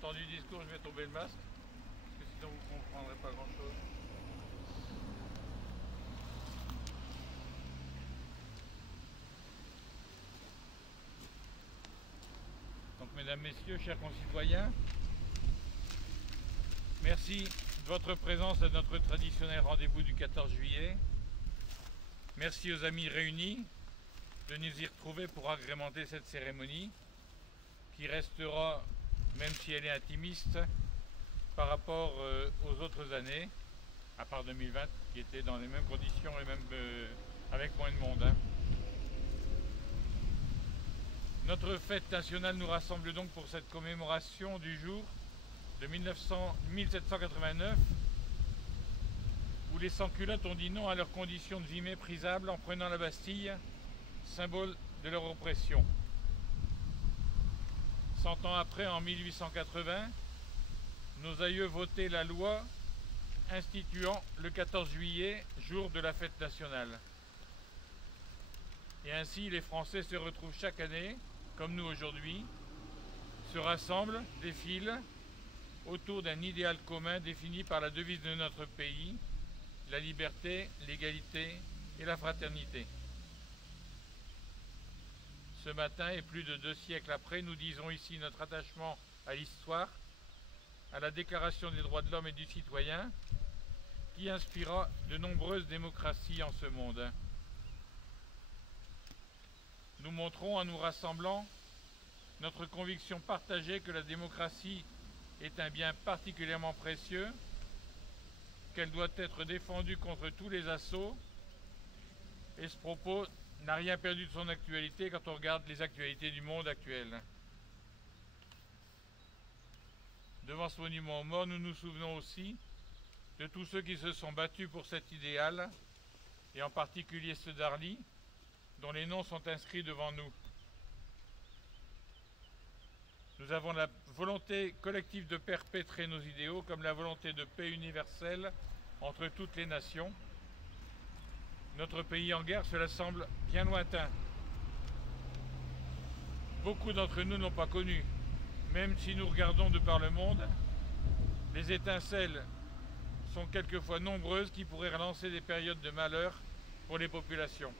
temps du discours, je vais tomber le masque, parce que sinon vous ne comprendrez pas grand-chose. Donc, mesdames, messieurs, chers concitoyens, merci de votre présence à notre traditionnel rendez-vous du 14 juillet. Merci aux amis réunis de nous y retrouver pour agrémenter cette cérémonie qui restera, même si elle est intimiste, par rapport aux autres années, à part 2020, qui était dans les mêmes conditions et même avec moins de monde. Hein. Notre fête nationale nous rassemble donc pour cette commémoration du jour de 1789, où les sans-culottes ont dit non à leurs conditions de vie méprisables en prenant la Bastille, symbole de leur oppression. 100 ans après, en 1880, nos aïeux votaient la loi instituant le 14 juillet, jour de la fête nationale. Et ainsi, les Français se retrouvent chaque année, comme nous aujourd'hui, se rassemblent, défilent, autour d'un idéal commun défini par la devise de notre pays, la liberté, l'égalité et la fraternité. Ce matin, et plus de 2 siècles après, nous disons ici notre attachement à l'histoire, à la Déclaration des droits de l'homme et du citoyen, qui inspira de nombreuses démocraties en ce monde. Nous montrons en nous rassemblant notre conviction partagée que la démocratie est un bien particulièrement précieux, qu'elle doit être défendue contre tous les assauts, et ce propos n'a rien perdu de son actualité quand on regarde les actualités du monde actuel. Devant ce monument aux morts, nous nous souvenons aussi de tous ceux qui se sont battus pour cet idéal, et en particulier ceux d'Arly, dont les noms sont inscrits devant nous. Nous avons la volonté collective de perpétrer nos idéaux comme la volonté de paix universelle entre toutes les nations. Notre pays en guerre, cela semble bien lointain. Beaucoup d'entre nous n'ont pas connu. Même si nous regardons de par le monde, les étincelles sont quelquefois nombreuses qui pourraient relancer des périodes de malheur pour les populations.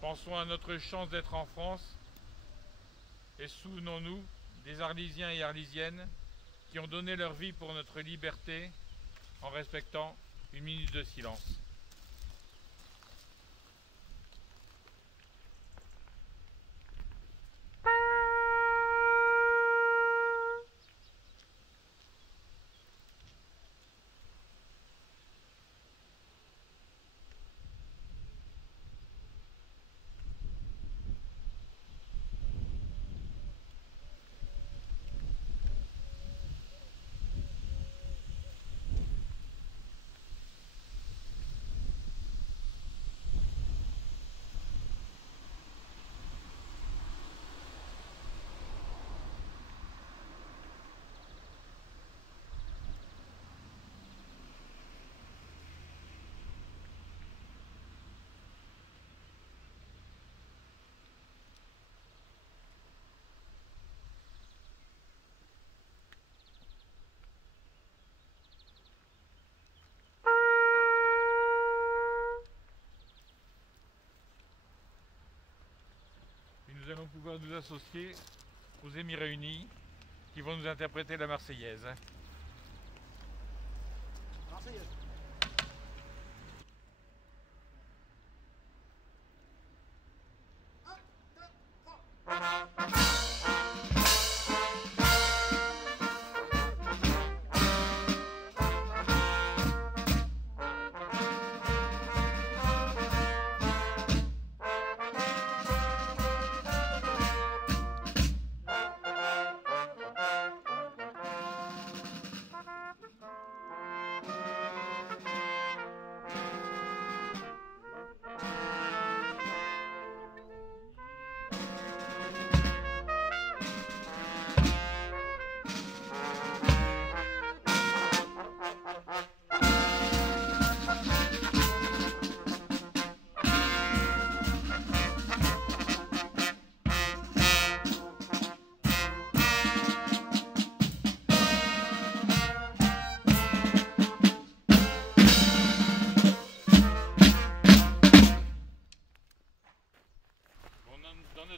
Pensons à notre chance d'être en France et souvenons-nous des Arlésiens et Arlésiennes qui ont donné leur vie pour notre liberté en respectant une minute de silence. Nous allons pouvoir nous associer aux Émis réunis qui vont nous interpréter la Marseillaise. Marseillaise.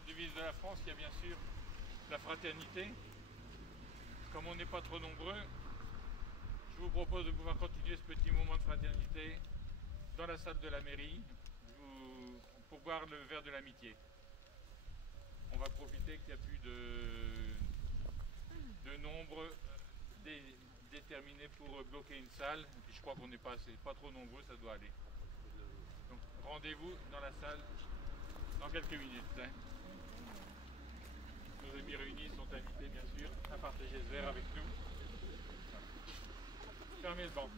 devise de la France, il y a bien sûr la fraternité. Comme on n'est pas trop nombreux, je vous propose de pouvoir continuer ce petit moment de fraternité dans la salle de la mairie pour boire le verre de l'amitié. On va profiter qu'il n'y a plus de nombre déterminé pour bloquer une salle. Et puis je crois qu'on n'est pas trop nombreux, ça doit aller. Donc rendez-vous dans la salle dans quelques minutes. Nos amis réunis sont invités bien sûr à partager ce verre avec nous. Fermez le banc.